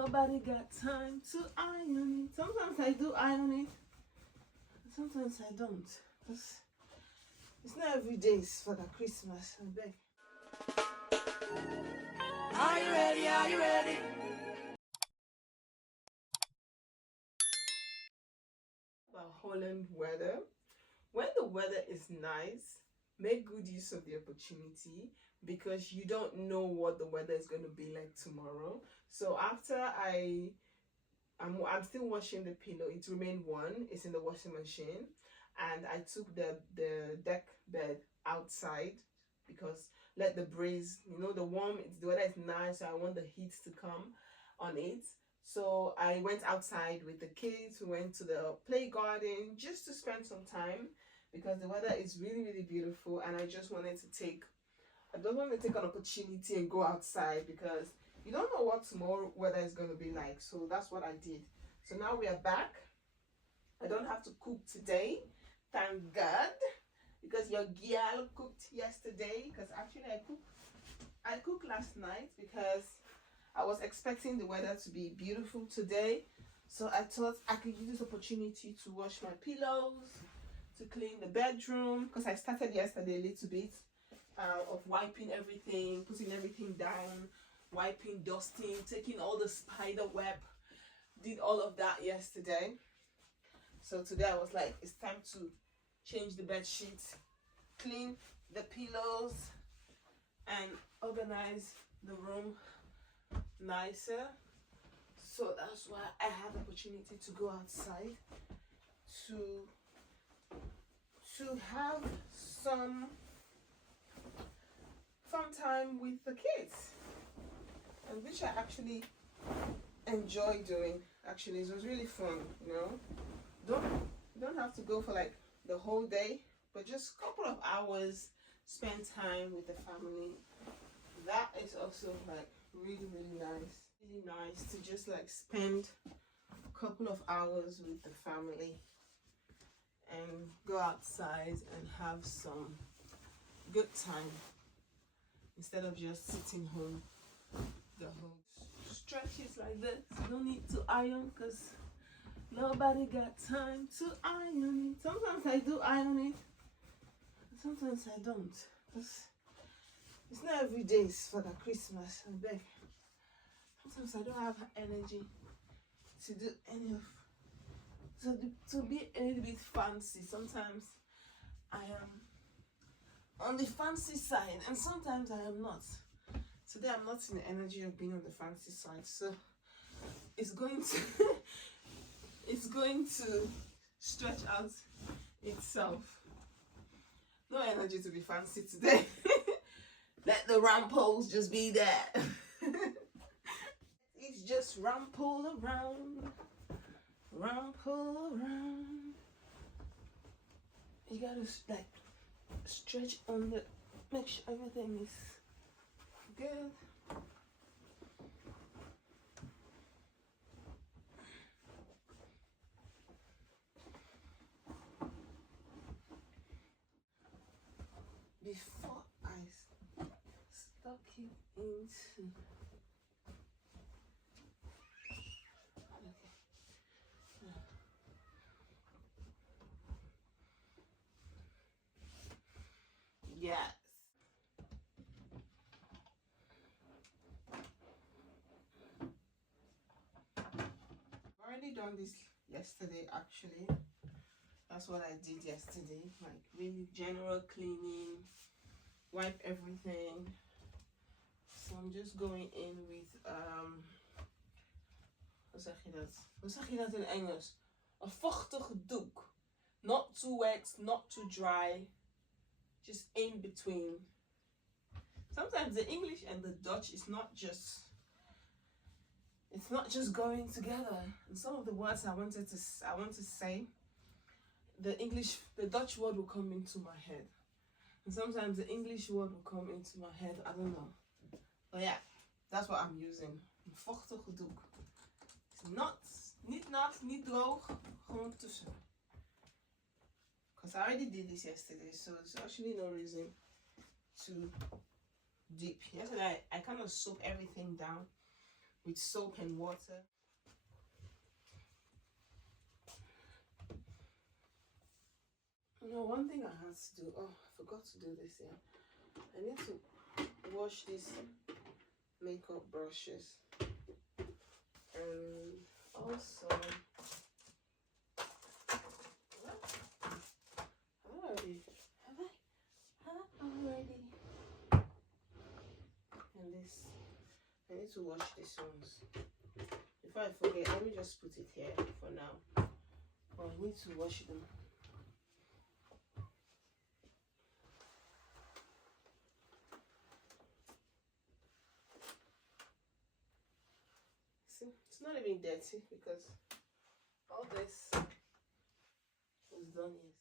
Nobody got time to iron it. Sometimes I do iron it, sometimes I don't. Because it's not every day it's for the Christmas. I beg. Are you ready? Are you ready? About Holland weather. When the weather is nice, make good use of the opportunity because you don't know what the weather is going to be like tomorrow. So after I'm still washing the pillow. It remained one. It's in the washing machine, and I took the deck bed outside because let the breeze, the weather is nice, so I want the heat to come on it. So I went outside with the kids. We went to the play garden just to spend some time because the weather is really, really beautiful, and I just wanted to take an opportunity and go outside because you don't know what tomorrow weather is going to be like. So that's what I did. So now we are back. I don't have to cook today, thank God, because your girl cooked yesterday. Because actually I cooked last night because I was expecting the weather to be beautiful today. So I thought I could use this opportunity to wash my pillows, to clean the bedroom, because I started yesterday a little bit of wiping everything, putting everything down, wiping, dusting, taking all the spider web. Did all of that yesterday. So today I was like, it's time to change the bed sheets, clean the pillows, and organize the room nicer. So that's why I had the opportunity to go outside to have some fun time with the kids, and which I actually enjoy doing. Actually, it was really fun. Don't have to go for like the whole day, but just a couple of hours spend time with the family. That is also like really, really nice to just like spend a couple of hours with the family and go outside and have some good time instead of just sitting home the whole stretches like this. No need to iron because nobody got time to iron it. Sometimes I do iron it, sometimes I don't. Because it's not every day it's for the Christmas. I beg. Sometimes I don't have energy to do any of to be a little bit fancy. Sometimes I am on the fancy side and sometimes I am not. Today I'm not in the energy of being on the fancy side, so it's going to stretch out itself. No energy to be fancy today. Let the ramples just be there. It's just rample around. You gotta like stretch on the, make sure everything is good. Before I stuck it into yes. I've already done this yesterday actually. That's what I did yesterday, like really general cleaning, wipe everything. So I'm just going in with hoe zeg je dat in Engels? Een vochtige doek. Not too wet, not too dry, just in between. Sometimes the English and the Dutch is not just going together. And some of the words I want to say, the Dutch word will come into my head, and sometimes the English word will come into my head. I don't know, but yeah, that's what I'm using. Een vochtige doek. Niet nat, niet droog, gewoon tussen. Because I already did this yesterday, so there's actually no reason to dip. Yesterday I kind of soak everything down with soap and water. One thing I had to do, oh, I forgot to do this here. I need to wash these makeup brushes. And also, have I already? And this, I need to wash these ones. Before I forget, let me just put it here for now. But I need to wash them. See, it's not even dirty because all this was done yesterday.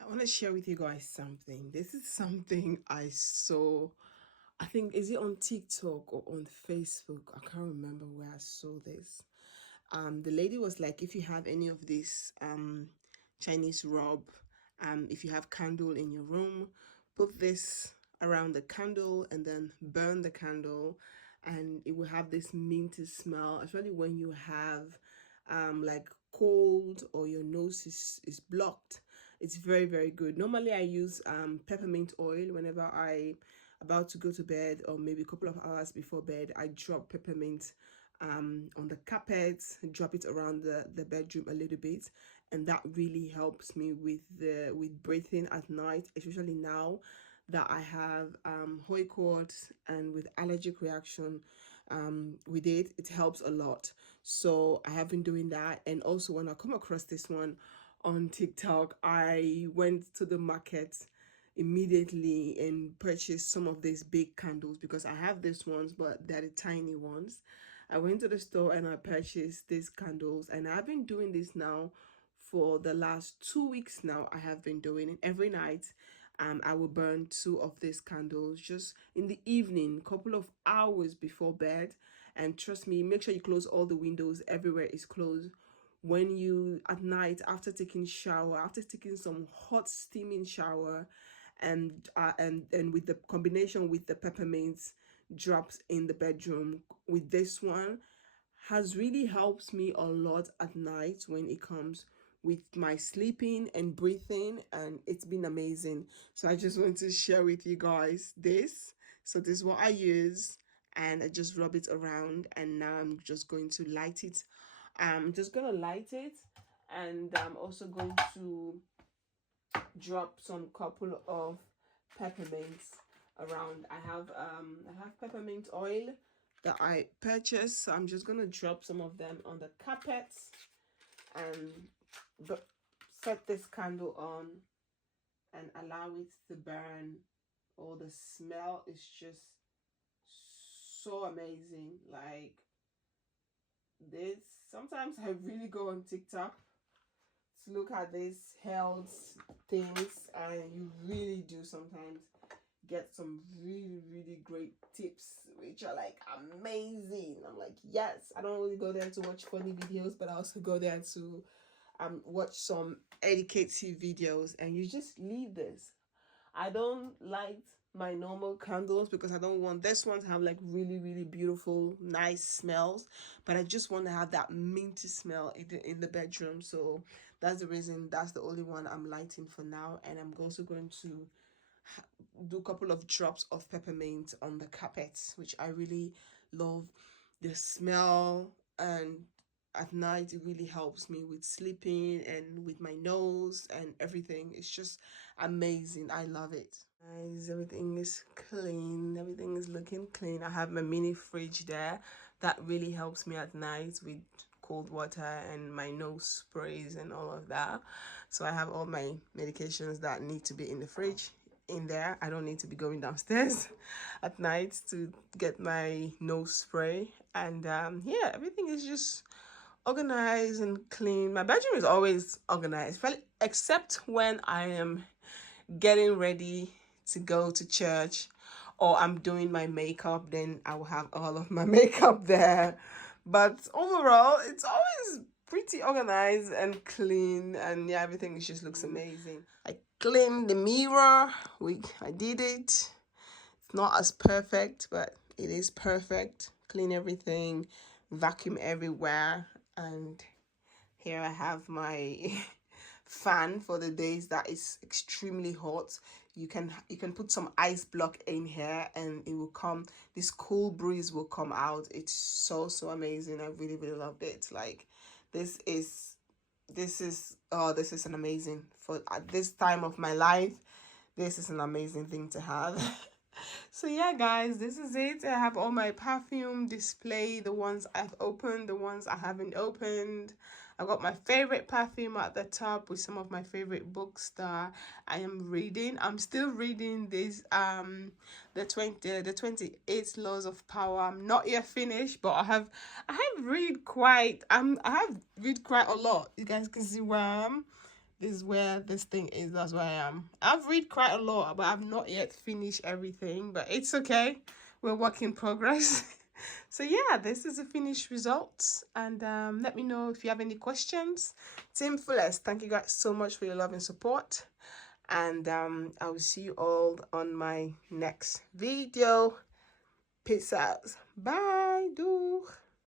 I want to share with you guys something. This is something I saw. I think, is it on TikTok or on Facebook? I can't remember where I saw this. The lady was like, if you have any of this Chinese rub, if you have candle in your room, put this around the candle and then burn the candle, and it will have this minty smell, especially when you have like cold or your nose is blocked. It's very, very good. Normally I use peppermint oil whenever I about to go to bed, or maybe a couple of hours before bed. I drop peppermint on the carpet, drop it around the bedroom a little bit, and that really helps me with breathing at night, especially now that I have Hoy cords and with allergic reaction with it helps a lot. So I have been doing that. And also when I come across this one on TikTok, I went to the market immediately and purchased some of these big candles because I have these ones, but they're the tiny ones. I went to the store and I purchased these candles, and I've been doing this now for the last 2 weeks now. I have been doing it every night. I will burn 2 of these candles just in the evening, couple of hours before bed. And trust me, make sure you close all the windows, everywhere is closed. When you at night, after taking shower, after taking some hot steaming shower, and with the combination with the peppermint drops in the bedroom with this one, has really helped me a lot at night when it comes with my sleeping and breathing, and it's been amazing. So I just want to share with you guys this. So this is what I use, and I just rub it around, and now I'm just going to light it. I'm just gonna light it, and I'm also going to drop some couple of peppermints around. I have peppermint oil that I purchased, so I'm just gonna drop some of them on the carpets and set this candle on and allow it to burn. Oh, the smell is just so amazing. Like this, sometimes I really go on TikTok to look at these health things, and you really do sometimes get some really great tips which are like amazing. I'm like, yes, I don't really go there to watch funny videos, but I also go there to watch some educative videos. And you just leave this. I don't light my normal candles because I don't want this one to have like really beautiful nice smells, but I just want to have that minty smell in the bedroom. So that's the reason, that's the only one I'm lighting for now. And I'm also going to do a couple of drops of peppermint on the carpets, which I really love the smell. And at night it really helps me with sleeping and with my nose and everything. It's just amazing. I love it. Guys, everything is clean, everything is looking clean. I have my mini fridge there that really helps me at night with cold water and my nose sprays and all of that. So I have all my medications that need to be in the fridge in there. I don't need to be going downstairs at night to get my nose spray. And yeah, everything is just organized and clean. My bedroom is always organized, except when I am getting ready to go to church or I'm doing my makeup. Then I will have all of my makeup there. But overall, it's always pretty organized and clean, and yeah, everything just looks amazing. I cleaned the mirror. I did it. It's not as perfect, but it is perfect. Clean everything, vacuum everywhere, and here I have my fan for the days that is extremely hot. You can put some ice block in here and it will come, this cool breeze will come out. It's so amazing. I really loved it. Like this is an amazing, for at this time of my life, this is an amazing thing to have. So yeah, guys, this is it. I have all my perfume display, the ones I've opened, the ones I haven't opened. I got my favorite perfume at the top with some of my favorite books that I am reading. I'm still reading this the 28 laws of power. I'm not yet finished, but I have read quite a lot. You guys can see where I am. This is where this thing is. That's where I am. I've read quite a lot, but I've not yet finished everything, but it's okay. We're work in progress. So yeah, this is the finished results, and let me know if you have any questions. Team Fullest, thank you guys so much for your love and support, and I will see you all on my next video. Peace out. Bye.